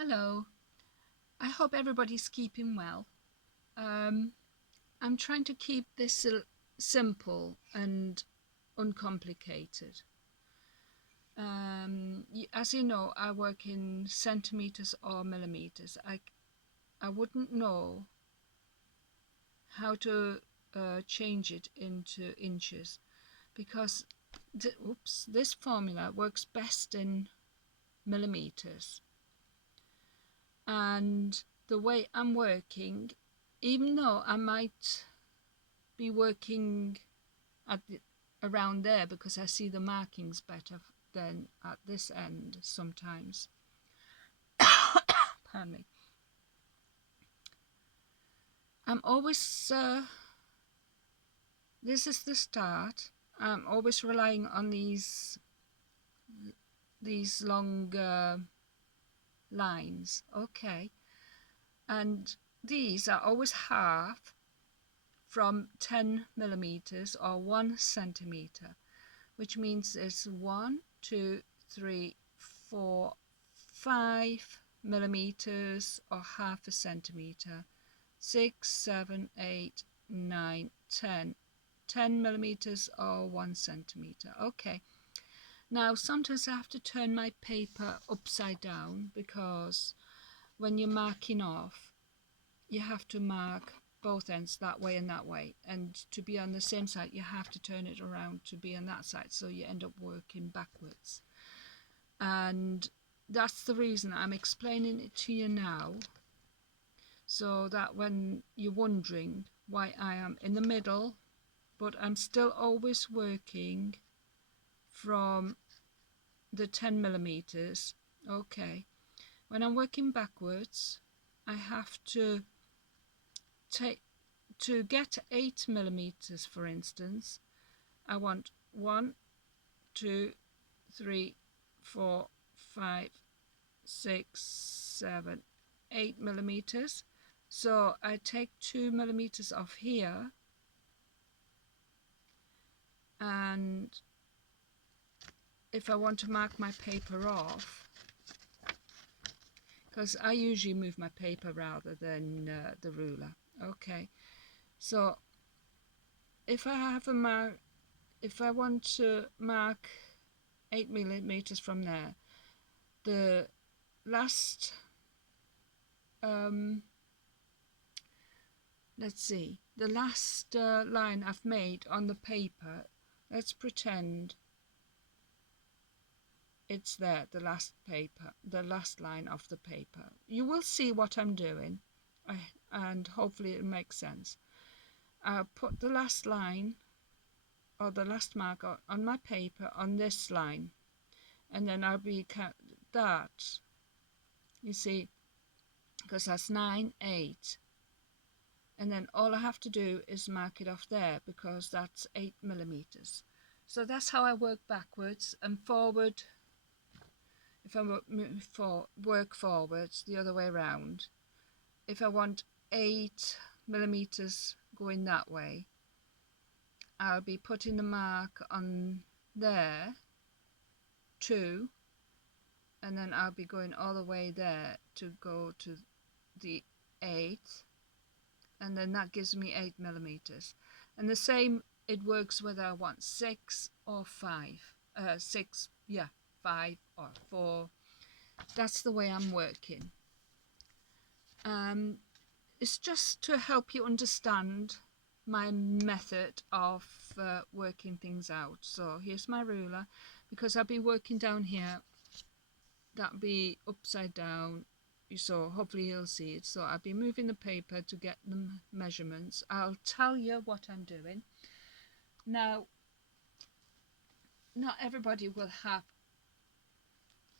Hello, I hope everybody's keeping well. I'm trying to keep this simple and uncomplicated. As you know, I work in centimeters or millimeters. I wouldn't know how to change it into inches because this formula works best in millimeters. And the way I'm working, even though I might be working around there because I see the markings better than at this end sometimes. Pardon me. I'm always, this is the start. I'm always relying on these long lines. Okay. And these are always half from 10 millimeters or 1 centimeter, which means it's 1, 2, 3, 4, 5 millimeters or half a centimeter, 6, 7, 8, 9, 10. 10 millimeters or 1 centimeter. Okay. Now sometimes I have to turn my paper upside down because when you're marking off, you have to mark both ends that way and that way, and to be on the same side you have to turn it around to be on that side, so you end up working backwards. And that's the reason I'm explaining it to you now, so that when you're wondering why I am in the middle but I'm still always working from the 10 millimeters. Okay, when I'm working backwards I have to take, to get 8 millimeters for instance, I want 1, 2, 3, 4, 5, 6, 7, 8 millimeters. So I take 2 millimeters off here, and if I want to mark my paper off, because I usually move my paper rather than the ruler. Okay, so if I have a mark, if I want to mark 8 millimeters from there, the last let's see, the last line I've made on the paper, let's pretend it's there, the last line of the paper. You will see what I'm doing, and hopefully it makes sense. I'll put the last line or the last mark on my paper on this line, and then I'll be that, you see, because that's 9, 8, and then all I have to do is mark it off there because that's 8 millimeters. So that's how I work backwards and forward. If I work forwards the other way around, if I want 8 millimeters going that way, I'll be putting the mark on there, 2, and then I'll be going all the way there to go to the 8, and then that gives me 8 millimeters. And the same, it works whether I want 6 or 5. 6, yeah, 5 or 4. That's the way I'm working. It's just to help you understand my method of working things out. So here's my ruler, because I'll be working down here, that'll be upside down, so hopefully you'll see it. So I'll be moving the paper to get the measurements. I'll tell you what I'm doing. Now, not everybody will have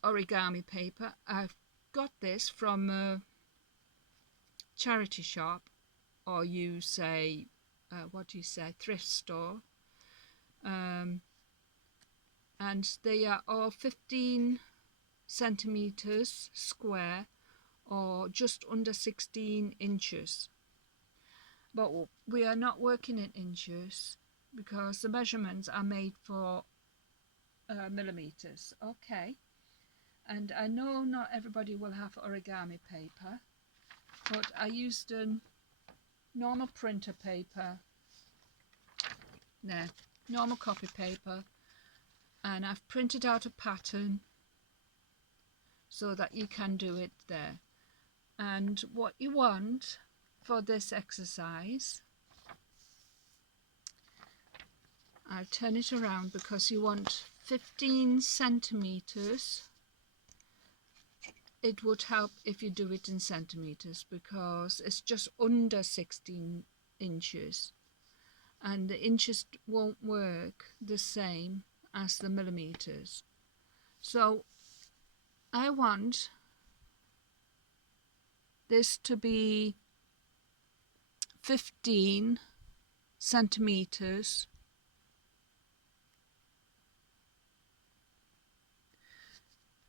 origami paper. I've got this from a charity shop, or you say, what do you say, thrift store. And they are all 15 centimeters square, or just under 16 inches. But we are not working in inches because the measurements are made for millimeters. Okay, and I know not everybody will have origami paper, but I used a normal printer paper, normal copy paper, and I've printed out a pattern so that you can do it there. And what you want for this exercise, I'll turn it around because you want 15 centimeters. It would help if you do it in centimeters because it's just under 16 inches, and the inches won't work the same as the millimeters. So I want this to be 15 centimeters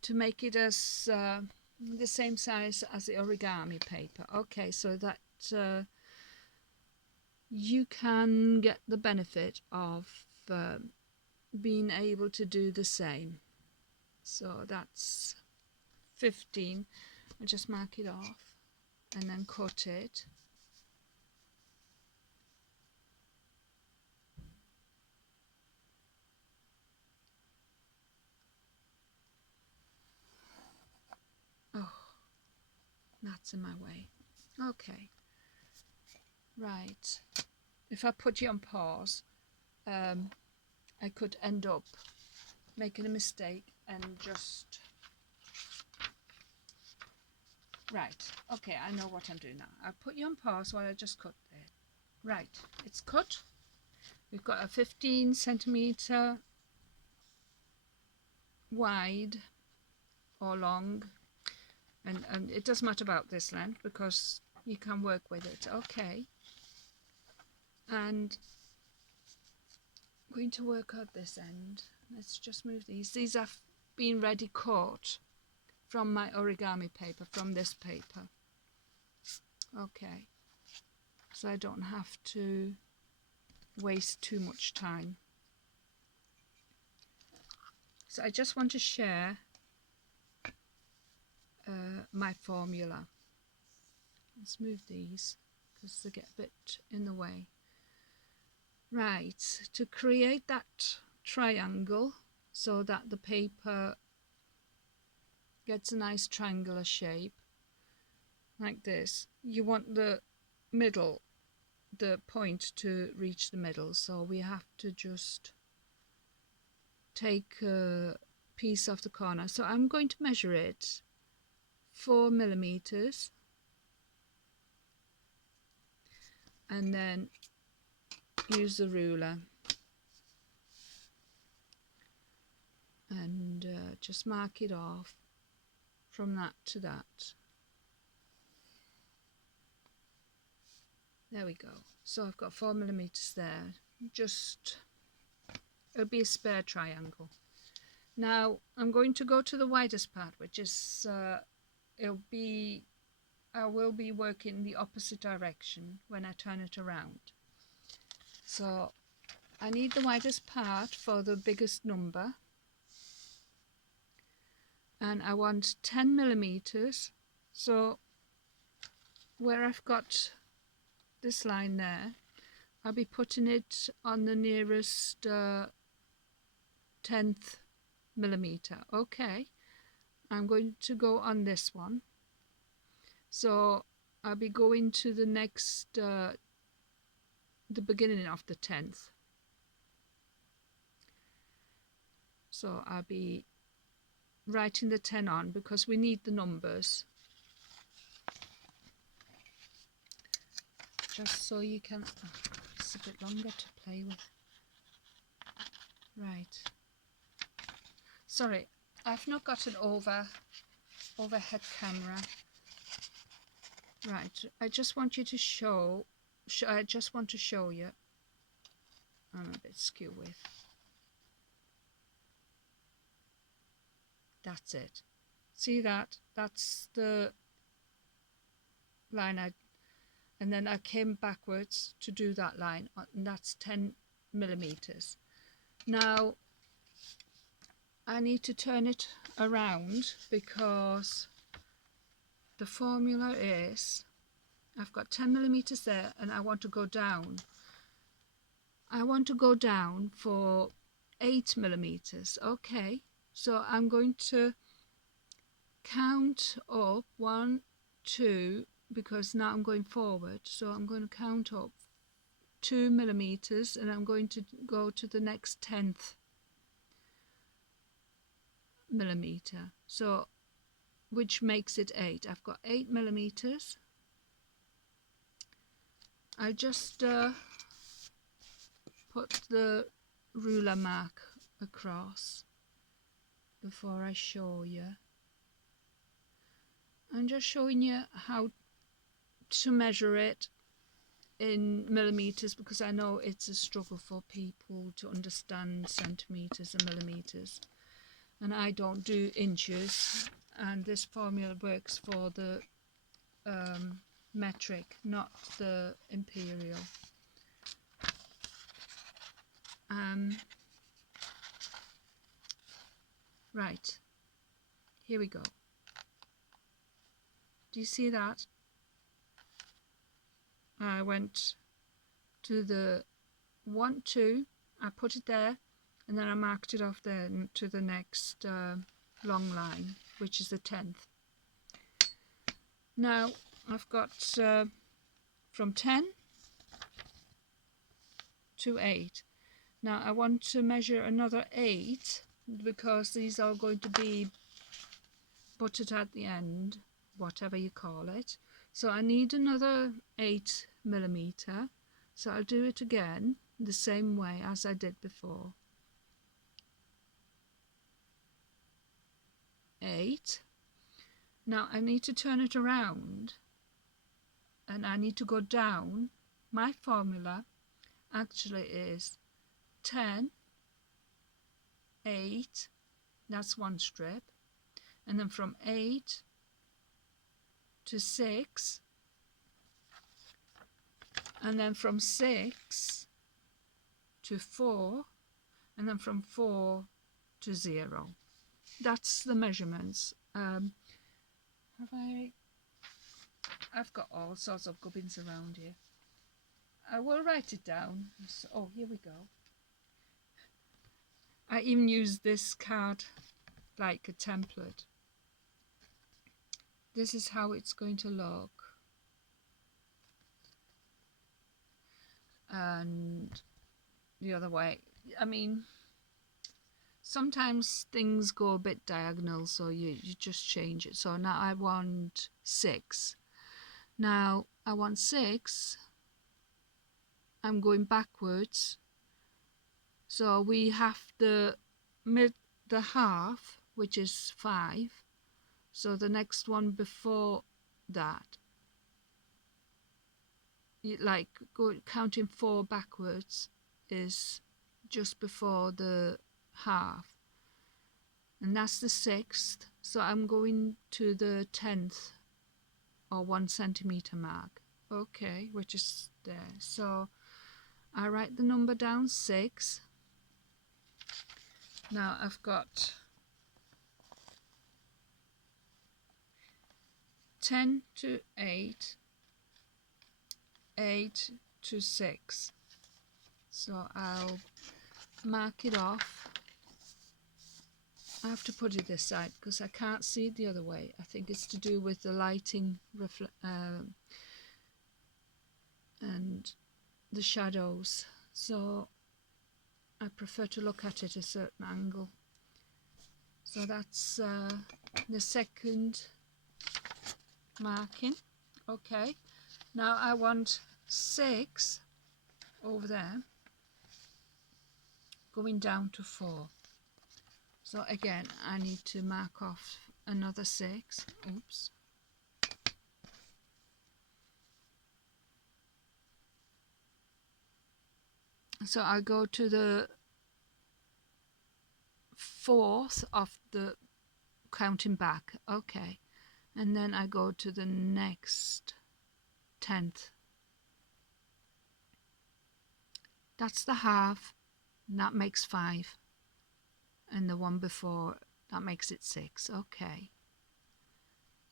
to make it as the same size as the origami paper. Okay, so that you can get the benefit of being able to do the same. So that's 15. I'll just mark it off and then cut it. Oh, that's in my way. Okay, right. If I put you on pause, I could end up making a mistake and just... Right, okay, I know what I'm doing now. I'll put you on pause while I just cut it. Right, it's cut. We've got a 15 centimeter wide or long, and it doesn't matter about this length because you can work with it. Okay, and I'm going to work out this end. Let's just move these. These have been ready cut from my origami paper, from this paper. Okay, so I don't have to waste too much time. So I just want to share my formula. Let's move these because they get a bit in the way. Right, to create that triangle so that the paper gets a nice triangular shape like this, you want the middle, the point to reach the middle, so we have to just take a piece of the corner. So I'm going to measure it 4 millimeters and then use the ruler and just mark it off from that to that. There we go. So I've got 4 millimeters there. Just, it'll be a spare triangle. Now I'm going to go to the widest part, which is I will be working the opposite direction when I turn it around. So I need the widest part for the biggest number, and I want 10 millimeters. So where I've got this line there, I'll be putting it on the nearest 10th millimeter. Okay, I'm going to go on this one. So I'll be going to the next, the beginning of the 10th. So I'll be writing the 10 on because we need the numbers. Just so you can, it's a bit longer to play with. Right. Sorry, I've not got an overhead camera. Right, I just want you to show, I just want to show you. I'm a bit skew with. That's it. See that? That's the line and then I came backwards to do that line, and that's 10 millimeters. Now I need to turn it around because the formula is, I've got 10 millimeters there and I want to go down. I want to go down for 8 millimeters. Okay, so I'm going to count up 1, 2, because now I'm going forward. So I'm going to count up 2 millimeters and I'm going to go to the next 10th millimeter. So which makes it 8. I've got 8 millimeters. I just put the ruler mark across before I show you. I'm just showing you how to measure it in millimeters because I know it's a struggle for people to understand centimeters and millimeters, and I don't do inches, and this formula works for the metric, not the imperial. Right, here we go. Do you see that? I went to the 1, 2, I put it there, and then I marked it off there to the next long line, which is the 10th. Now I've got from 10 to 8. Now I want to measure another 8 because these are going to be buttered at the end, whatever you call it. So I need another 8 millimeter. So I'll do it again the same way as I did before. 8. Now I need to turn it around and I need to go down. My formula actually is 10, 8, that's one strip, and then from 8 to 6, and then from 6 to 4, and then from 4 to 0. That's the measurements. I've got all sorts of gubbins around here. I will write it down. Oh, here we go. I even use this card like a template. This is how it's going to look. And the other way. I mean, sometimes things go a bit diagonal, so you just change it. So now I want 6. Now I want 6. I'm going backwards. So we have the half, which is 5. So the next one before that, like counting 4 backwards, is just before the half, and that's the 6th. So I'm going to the 10th or 1 centimeter mark. Okay, which is there. So I write the number down, 6. Now I've got 10 to 8, 8 to 6. So I'll mark it off. I have to put it this side because I can't see it the other way. I think it's to do with the lighting and the shadows. So I prefer to look at it at a certain angle. So that's the second marking. Okay, now I want 6 over there going down to 4. So again I need to mark off another 6. Oops. So I go to the 4th of the counting back. Okay, and then I go to the next 10th. That's the half, and that makes 5. and the one before, that makes it 6. Okay,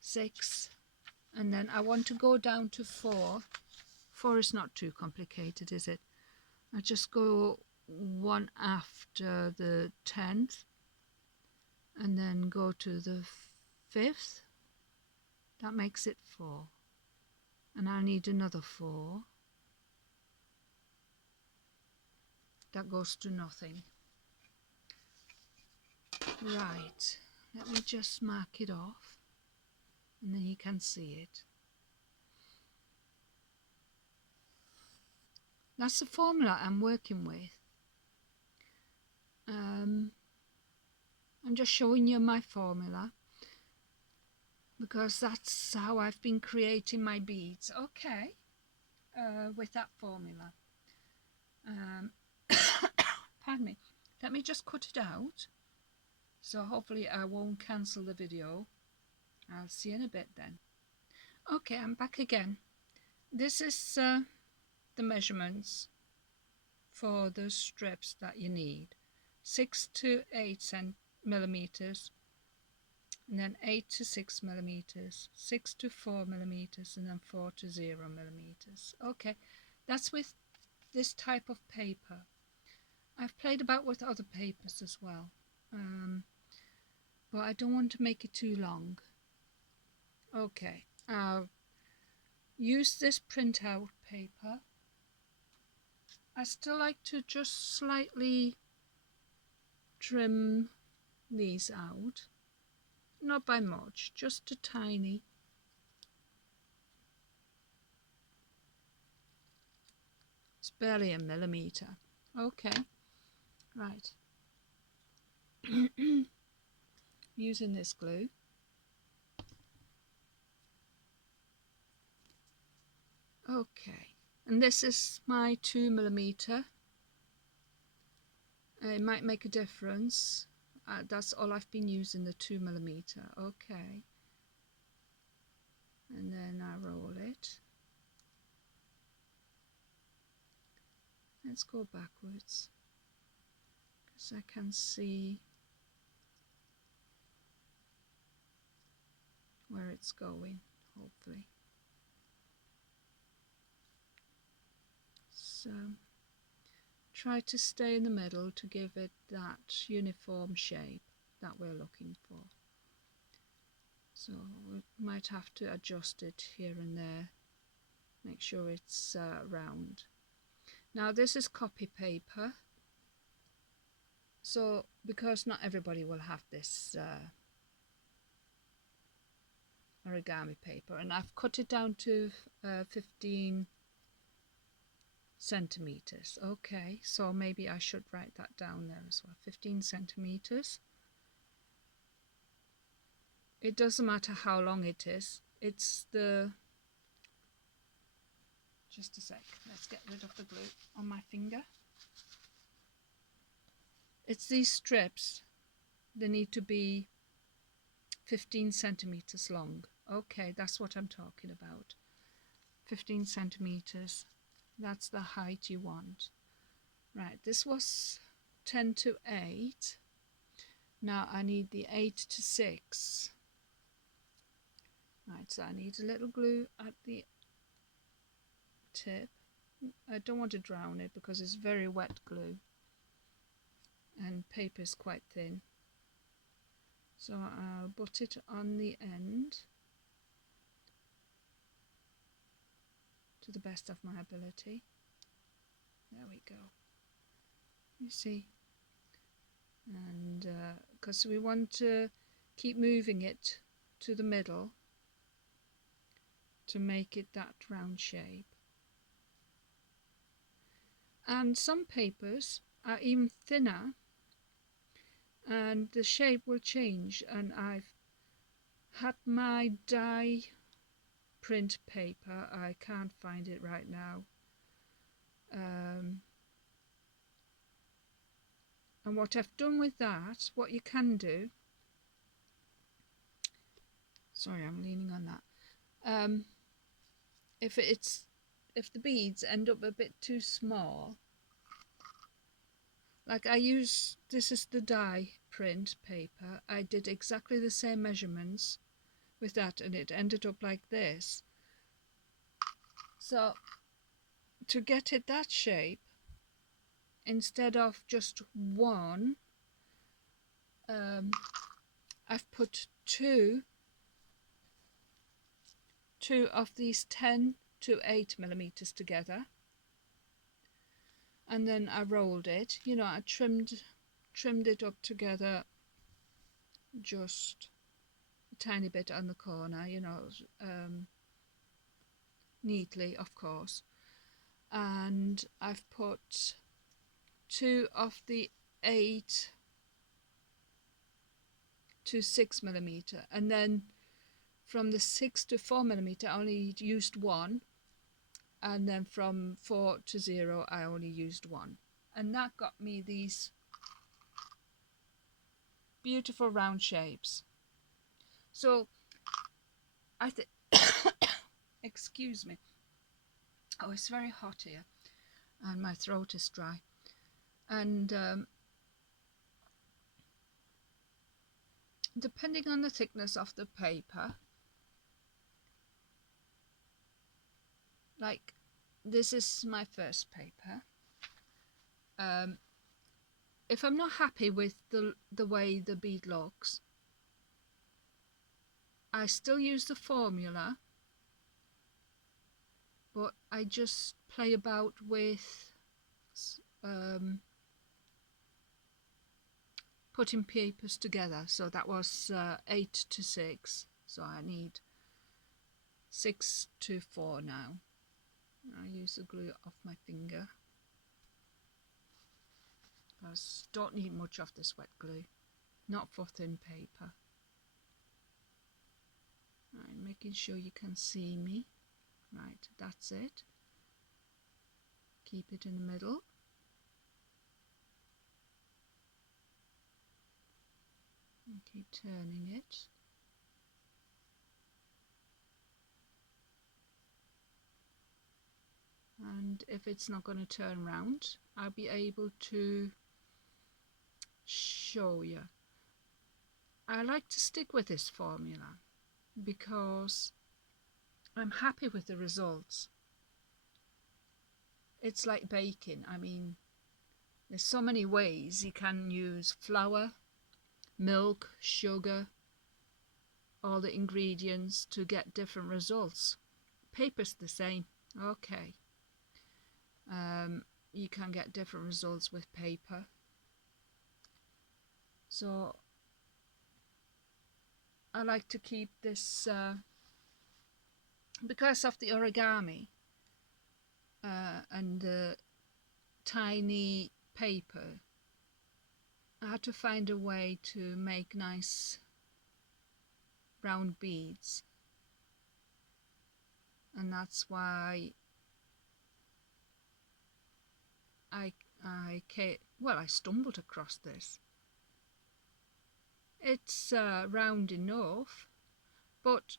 6, and then I want to go down to 4. 4 is not too complicated, is it? I just go one after the 10th and then go to the 5th. That makes it 4, and I need another 4. That goes to nothing. Right, let me just mark it off and then you can see it. That's the formula I'm working with. I'm just showing you my formula because that's how I've been creating my beads. Okay, with that formula. Pardon me. Let me just cut it out. So hopefully I won't cancel the video. I'll see you in a bit then. Okay, I'm back again. This is the measurements for the strips that you need. 6 to 8 millimeters, and then 8 to 6 millimeters, 6 to 4 millimeters, and then 4 to 0 millimeters. Okay, that's with this type of paper. I've played about with other papers as well, but I don't want to make it too long. Okay, I'll use this printout paper. I still like to just slightly trim these out, not by much, just a tiny. It's barely a millimeter. Okay, right. Using this glue. Okay, and this is my 2 millimeter. It might make a difference. That's all I've been using, the 2 millimeter. Okay, and then I roll it. Let's go backwards because I can see where it's going, hopefully. So try to stay in the middle to give it that uniform shape that we're looking for. So we might have to adjust it here and there, make sure it's round. Now this is copy paper, so because not everybody will have this origami paper, and I've cut it down to 15 centimeters. Okay, so maybe I should write that down there as well. 15 centimeters. It doesn't matter how long it is. It's the, just a sec, let's get rid of the glue on my finger. It's these strips, they need to be 15 centimeters long. Okay, that's what I'm talking about. 15 centimeters, that's the height you want. Right, this was 10 to 8. Now I need the 8 to 6. Right, so I need a little glue at the tip. I don't want to drown it because it's very wet glue and paper is quite thin. So I'll butt it on the end to the best of my ability. There we go. You see? And because we want to keep moving it to the middle to make it that round shape. And some papers are even thinner and the shape will change, and I've had my die print paper, I can't find it right now, and what I've done with that, what you can do, sorry I'm leaning on that, if the beads end up a bit too small, like I use, this is the die print paper, I did exactly the same measurements with that, and it ended up like this. So to get it that shape, instead of just one, I've put two of these 10 to 8 millimeters together, and then I rolled it. You know, I trimmed it up together just a tiny bit on the corner, you know, neatly, of course. And I've put two of the 8 to 6 millimeter, and then from the 6 to 4 millimeter I only used one, and then from 4 to 0 I only used one, and that got me these beautiful round shapes. So I think excuse me, oh, it's very hot here and my throat is dry, and depending on the thickness of the paper, like this is my first paper, if I'm not happy with the way the bead looks, I still use the formula, but I just play about with putting papers together. So that was 8 to 6, so I need 6 to 4 now. I use the glue off my finger because don't need much of this wet glue, not for thin paper. Right, making sure you can see me. Right, that's it. Keep it in the middle. And keep turning it. And if it's not going to turn round, I'll be able to show you. I like to stick with this formula because I'm happy with the results. It's like baking. I mean, there's so many ways you can use flour, milk, sugar, all the ingredients to get different results. Paper's the same, okay. You can get different results with paper. So I like to keep this, because of the origami and the tiny paper, I had to find a way to make nice round beads, and that's why I stumbled across this. It's round enough, but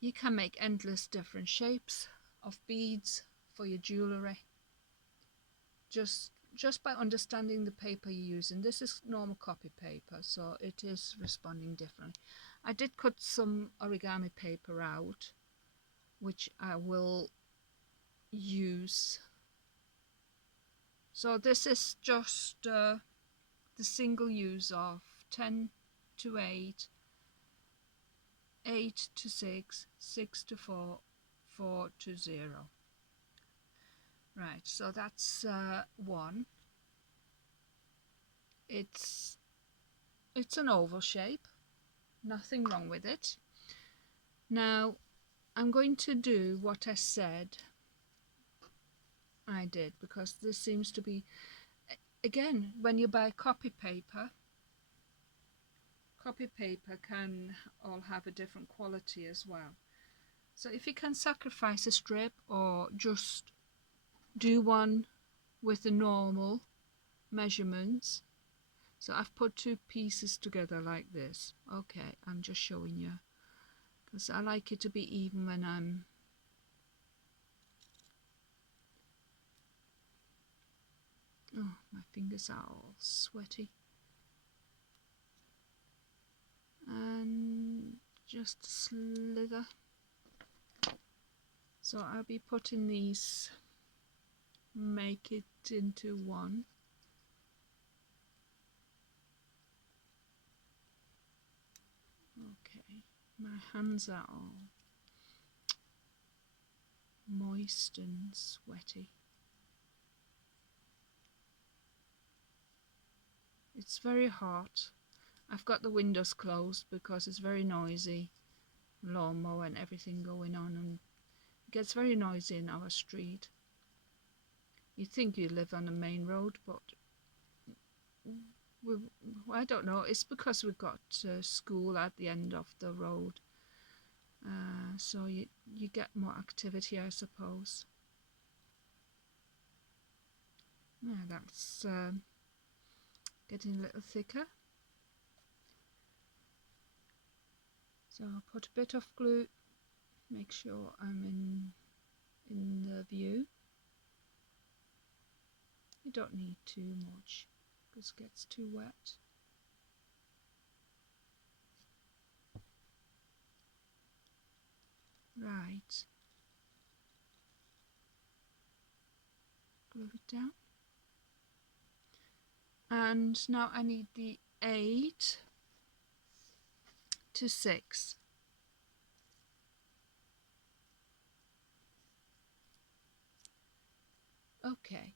you can make endless different shapes of beads for your jewellery just by understanding the paper you're using. This is normal copy paper, so it is responding differently. I did cut some origami paper out, which I will use. So this is just the single use of 10 to 8, 8 to 6, 6 to 4, 4 to 0. Right, so that's one. It's an oval shape, nothing wrong with it. Now I'm going to do what I said I did, because this seems to be, again, when you buy copy paper can all have a different quality as well. So if you can sacrifice a strip or just do one with the normal measurements. So I've put two pieces together like this. Okay, I'm just showing you because I like it to be even when I'm Oh, my fingers are all sweaty. And just a slither. So I'll be putting these, make it into one. Okay, my hands are all moist and sweaty. It's very hot. I've got the windows closed because it's very noisy, lawnmower and everything going on, and it gets very noisy in our street. You'd think you live on a main road, but I don't know. It's because we've got school at the end of the road, so you get more activity, I suppose. Yeah, that's getting a little thicker. So I'll put a bit of glue, make sure I'm in the view. You don't need too much because it gets too wet. Right. Glue it down. And now I need the 8 to 6. Okay.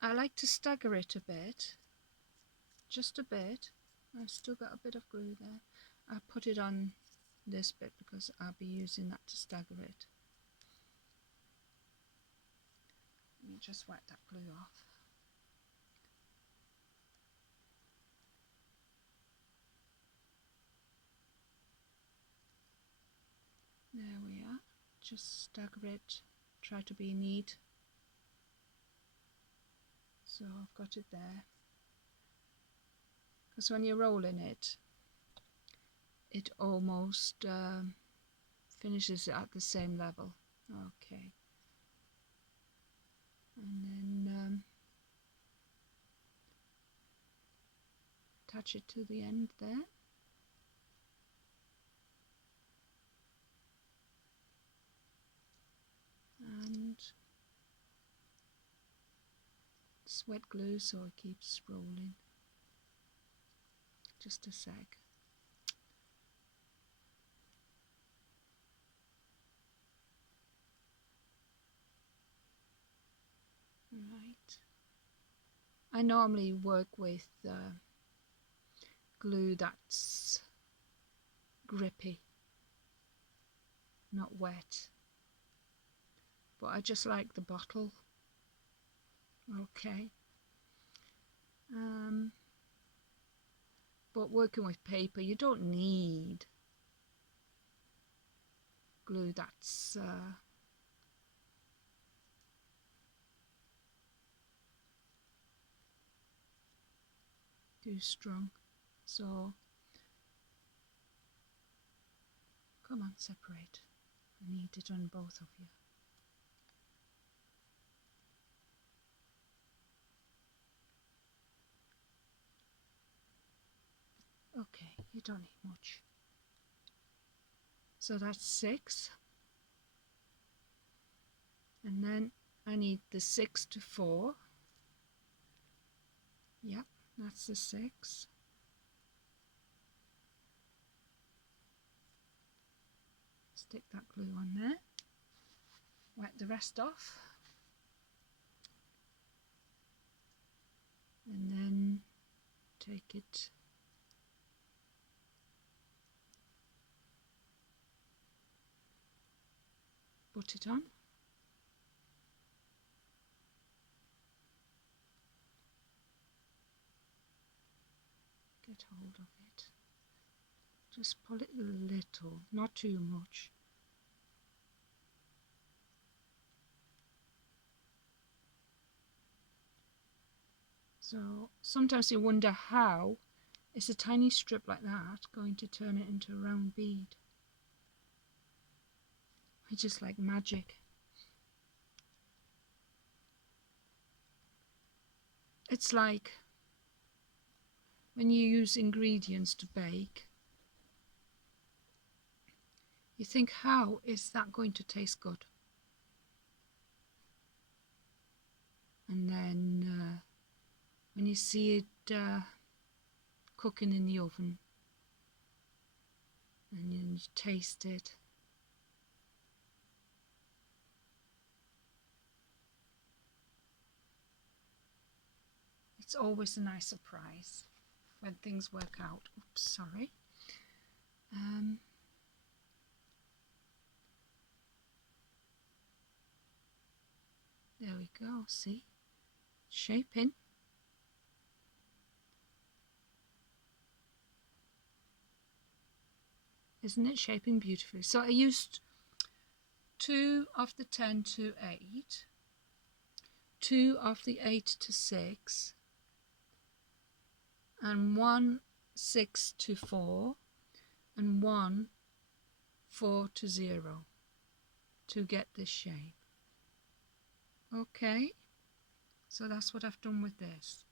I like to stagger it a bit. Just a bit. I've still got a bit of glue there. I put it on this bit because I'll be using that to stagger it. Let me just wipe that glue off. There we are. Just stagger it. Try to be neat. So I've got it there. Because when you're rolling it, it almost finishes it at the same level. Okay. And then attach it to the end there. And wet glue so it keeps rolling. Just a sec. Right. I normally work with glue that's grippy, not wet. But I just like the bottle. Okay. But working with paper, you don't need glue that's too strong. So come on, separate. I need it on both of you. Okay, you don't need much. So that's 6. And then I need the 6 to 4. Yep, that's the 6. Stick that glue on there. Wipe the rest off. And then take it put it on. Get hold of it. Just pull it a little, not too much. So sometimes you wonder how is a tiny strip like that going to turn it into a round bead. It's just like magic. It's like when you use ingredients to bake, you think, how is that going to taste good? And then when you see it cooking in the oven and you taste it, it's always a nice surprise when things work out. Oops, sorry. There we go, see? Shaping. Isn't it shaping beautifully? So I used 2 of the 10 to 8, 2 of the 8 to 6, and 1 6 to 4, and 1 4 to 0 to get this shape. Okay, so that's what I've done with this.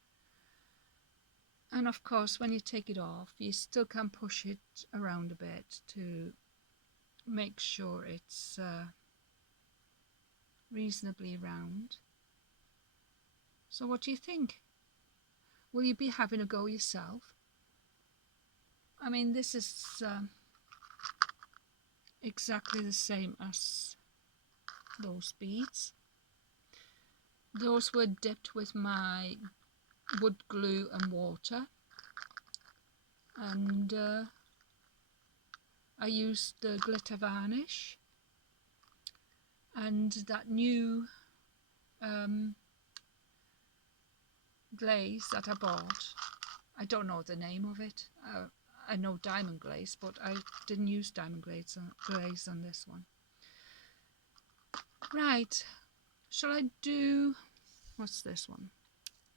And of course, when you take it off, you still can push it around a bit to make sure it's reasonably round. So what do you think? Will you be having a go yourself? I mean, this is exactly the same as those beads. Those were dipped with my wood glue and water, and I used the glitter varnish and that new glaze that I bought. I don't know the name of it. I know diamond glaze, but I didn't use diamond glaze on this one. Right, shall I do, what's this one?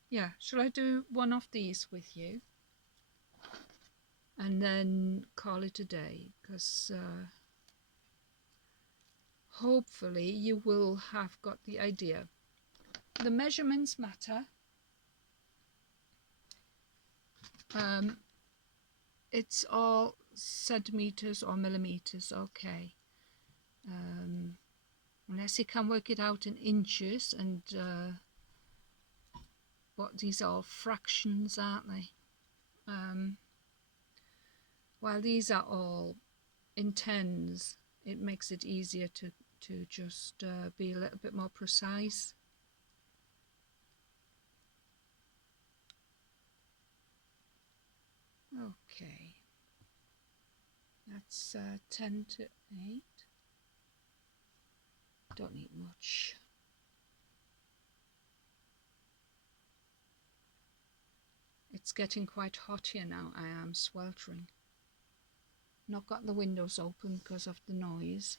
Yeah, shall I do one of these with you and then call it a day? Because hopefully you will have got the idea. The measurements matter. It's all centimeters or millimeters, okay. Unless you can work it out in inches, and what these are all fractions, aren't they? While these are all in tens, it makes it easier to just be a little bit more precise. Okay, that's 10 to 8. Don't need much. It's getting quite hot here now. I am sweltering. Not got the windows open because of the noise.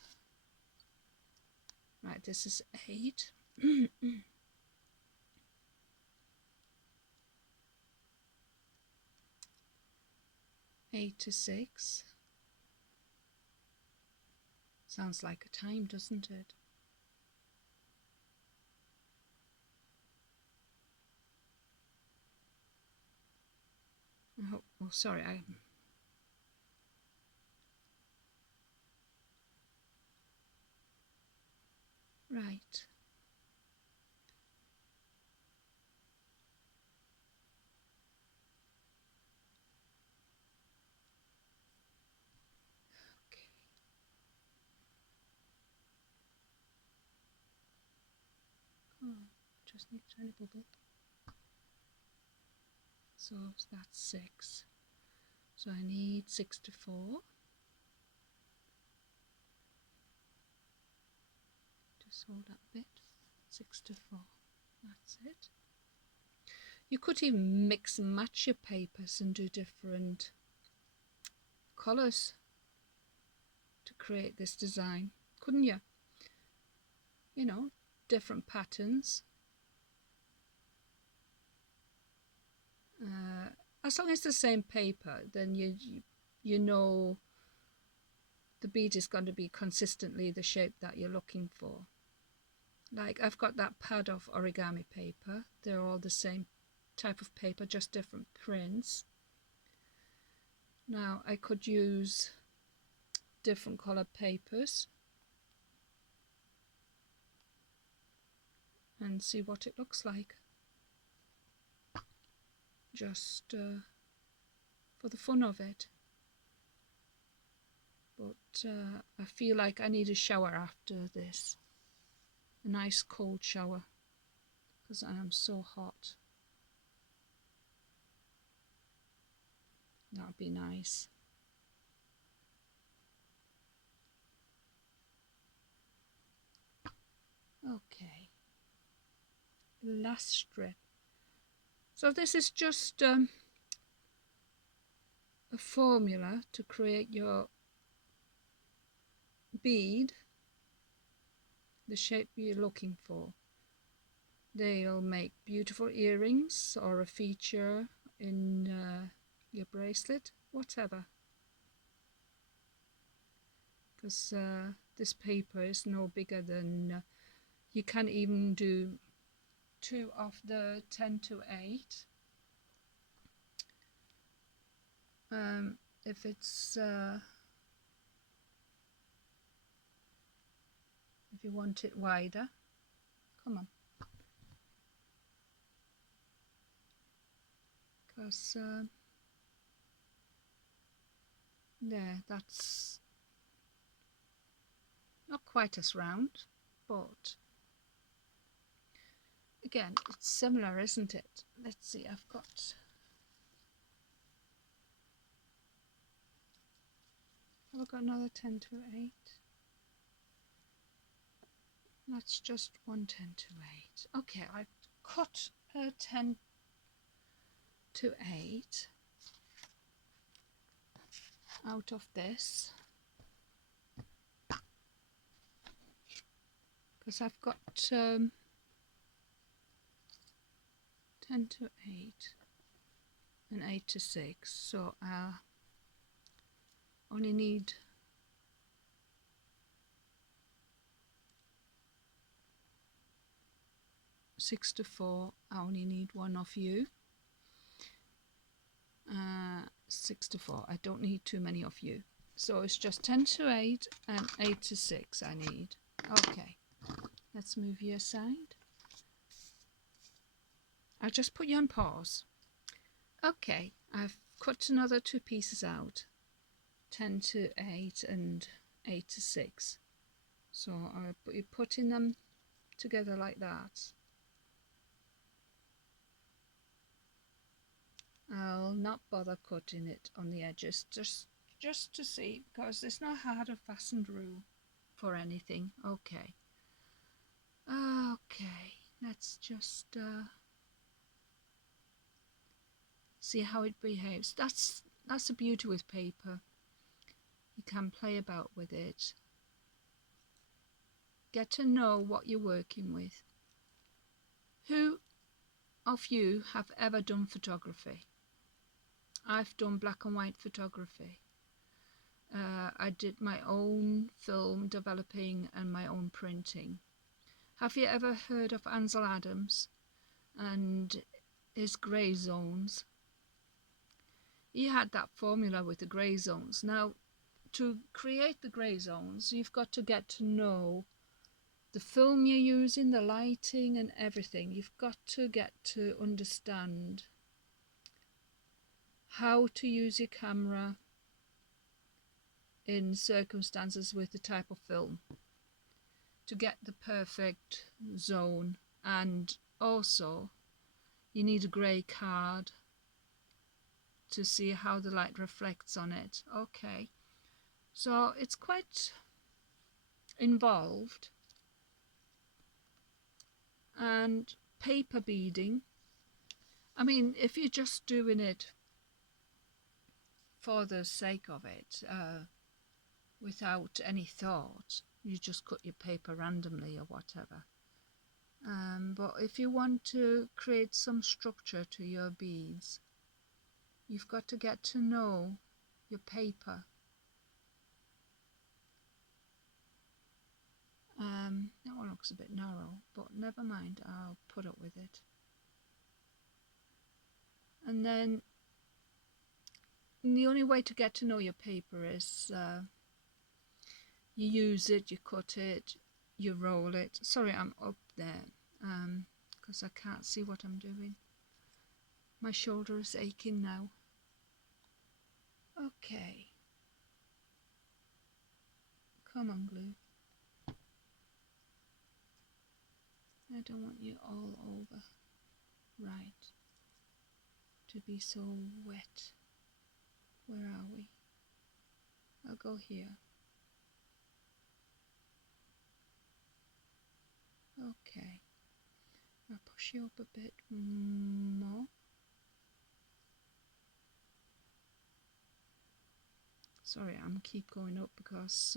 Right, this is 8. 8 to 6. Sounds like a time, doesn't it? Oh, sorry, right. Okay. Oh, just need a tiny bubble. So that's 6. So I need 6 to 4. Just hold that bit. 6 to 4. That's it. You could even mix and match your papers and do different colours to create this design, couldn't you? You know, different patterns. As long as it's the same paper, then you know the bead is going to be consistently the shape that you're looking for. Like I've got that pad of origami paper. They're all the same type of paper, just different prints. Now I could use different coloured papers and see what it looks like, just for the fun of it. But I feel like I need a shower after this, a nice cold shower, because I am so hot. That would be nice. Okay, last strip. So this is just a formula to create your bead, the shape you're looking for. They'll make beautiful earrings or a feature in your bracelet, whatever. Because this paper is no bigger than, you can even do 2 of the 10 to 8. If it's if you want it wider, come on, because there, that's not quite as round, but again, it's similar, isn't it? Let's see, I've got, have I got another 10 to 8? That's just one 10 to 8. Okay, I've cut a 10 to 8 out of this, because I've got 10 to 8 and 8 to 6, so I only need 6 to 4. I only need one of you. 6 to 4. I don't need too many of you. So it's just 10 to 8 and 8 to 6 I need. Okay, let's move you aside. I'll just put you on pause. Okay, I've cut another 2 pieces out, 10 to 8 and 8 to 6. So I'll be putting them together like that. I'll not bother cutting it on the edges, just to see, because there's no hard and fastened rule for anything. Okay, let's just see how it behaves. That's the beauty with paper. You can play about with it, get to know what you're working with. Who of you have ever done photography? I've done black and white photography. I did my own film developing and my own printing. Have you ever heard of Ansel Adams and his grey zones? He had that formula with the grey zones. Now, to create the grey zones, you've got to get to know the film you're using, the lighting and everything. You've got to get to understand how to use your camera in circumstances with the type of film to get the perfect zone. And also you need a grey card to see how the light reflects on it. Okay, so it's quite involved. And paper beading, I mean, if you're just doing it for the sake of it, without any thought, you just cut your paper randomly or whatever. But if you want to create some structure to your beads, you've got to get to know your paper. That one looks a bit narrow, but never mind, I'll put up with it. And then the only way to get to know your paper is you use it, you cut it, you roll it. Sorry, I'm up there because I can't see what I'm doing. My shoulder is aching now. Okay. Come on, glue. I don't want you all over. Right. To be so wet. Where are we? I'll go here. Okay. I'll push you up a bit more. Sorry, I'm keep going up because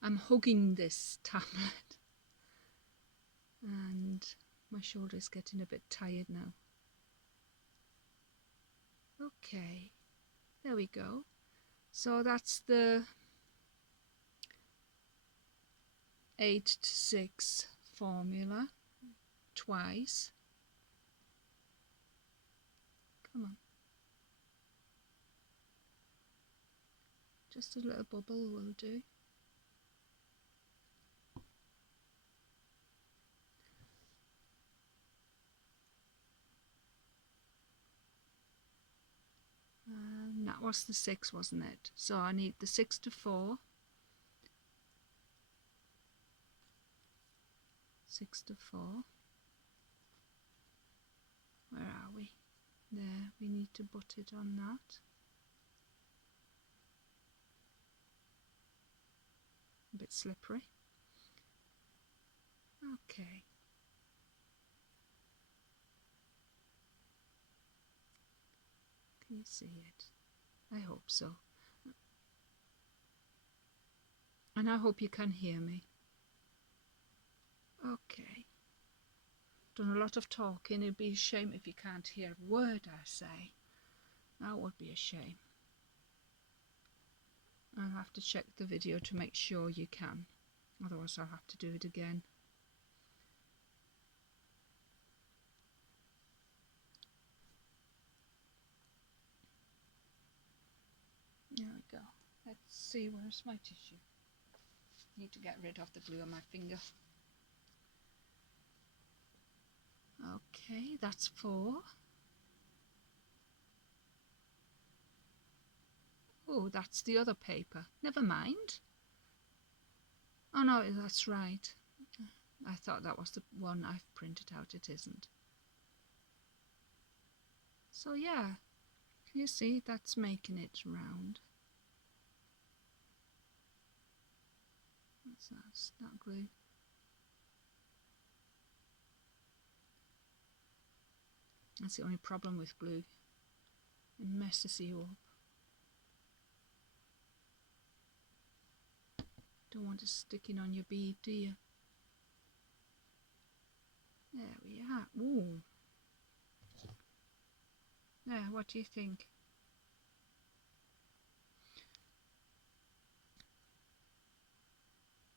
I'm hugging this tablet and my shoulder is getting a bit tired now. Okay, there we go. So that's the 8 to 6 formula twice. Come on. Just a little bubble will do. And that was the 6, wasn't it? So I need the 6 to 4. 6 to 4. Where are we? There, we need to butt it on that. A bit slippery. Okay. Can you see it? I hope so. And I hope you can hear me. Okay. Done a lot of talking. It'd be a shame if you can't hear a word I say. That would be a shame. I'll have to check the video to make sure you can. Otherwise I'll have to do it again. There we go. Let's see, where's my tissue? Need to get rid of the glue on my finger. Okay, that's 4. Oh, that's the other paper. Never mind. Oh no, that's right. I thought that was the one I've printed out. It isn't. So yeah, can you see that's making it round? What's that? It's not glue. That's the only problem with glue. It messes you up. Don't want it sticking on your bead, do you? There we are. Ooh. There, what do you think?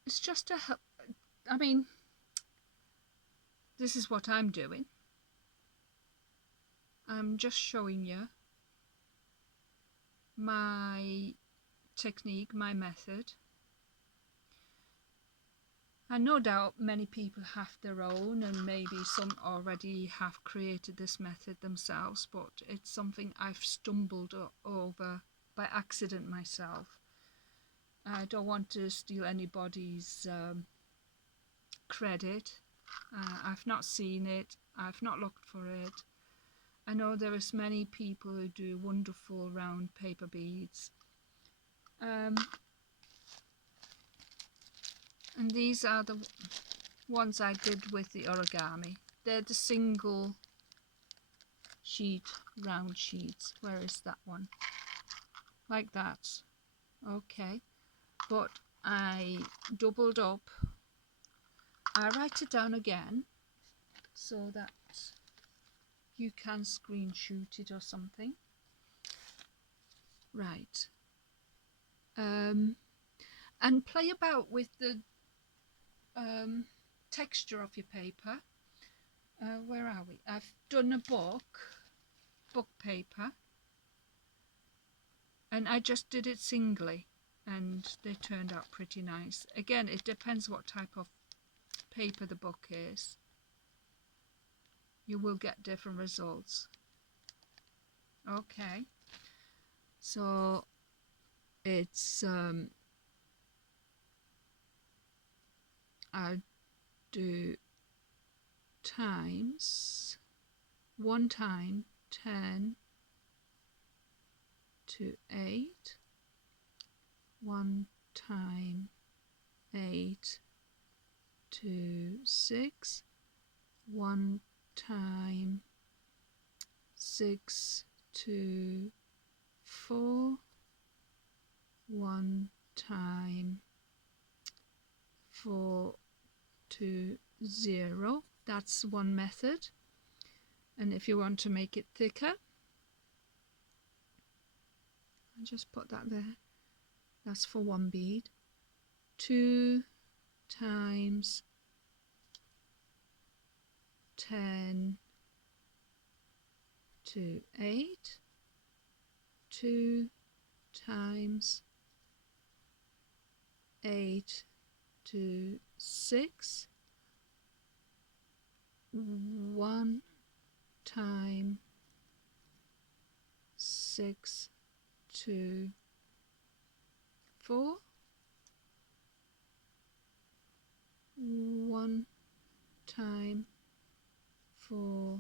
It's just a help. I mean, this is what I'm doing. I'm just showing you my technique, my method. And no doubt many people have their own, and maybe some already have created this method themselves, but it's something I've stumbled over by accident myself. I don't want to steal anybody's credit. I've not seen it, I've not looked for it. I know there is many people who do wonderful round paper beads. And these are the ones I did with the origami. They're the single sheet, round sheets. Where is that one? Like that. Okay. But I doubled up. I write it down again so that you can screenshot it or something. Right. And play about with the texture of your paper. Where are we? I've done a book book paper, and I just did it singly, and they turned out pretty nice. Again, it depends what type of paper the book is. You will get different results. Okay, so it's I'll do times 1 time 10 to 8, 1 time 8 to 6, 1 time 6 to 4, 1 time 4 to 0. That's one method. And if you want to make it thicker, I'll just put that there. That's for one bead. 2 times 10 to 8, 2 times 8 to 6, 1 time 6 to 4, 1 time 4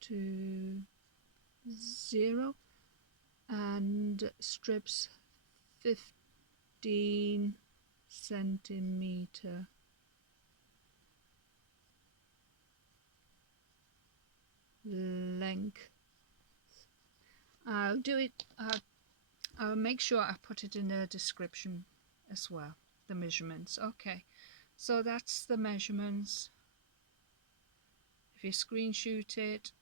to 0, and strips 15 centimeter length. I'll do it. I'll make sure I put it in the description as well, the measurements. Okay, so that's the measurements. If you screenshot it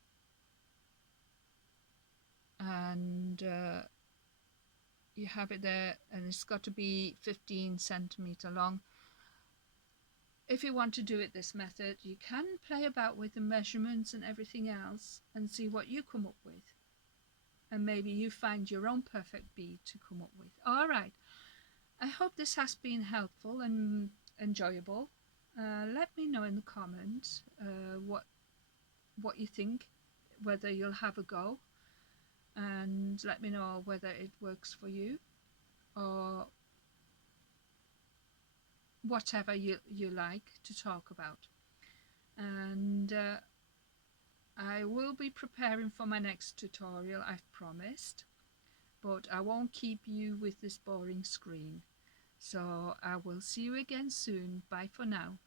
and you have it there, and it's got to be 15 centimeter long. If you want to do it this method, you can play about with the measurements and everything else and see what you come up with. And maybe you find your own perfect bead to come up with. All right. I hope this has been helpful and enjoyable. Let me know in the comments what you think, whether you'll have a go, and let me know whether it works for you or whatever you like to talk about. And I will be preparing for my next tutorial, I've promised, but I won't keep you with this boring screen. So I will see you again soon. Bye for now.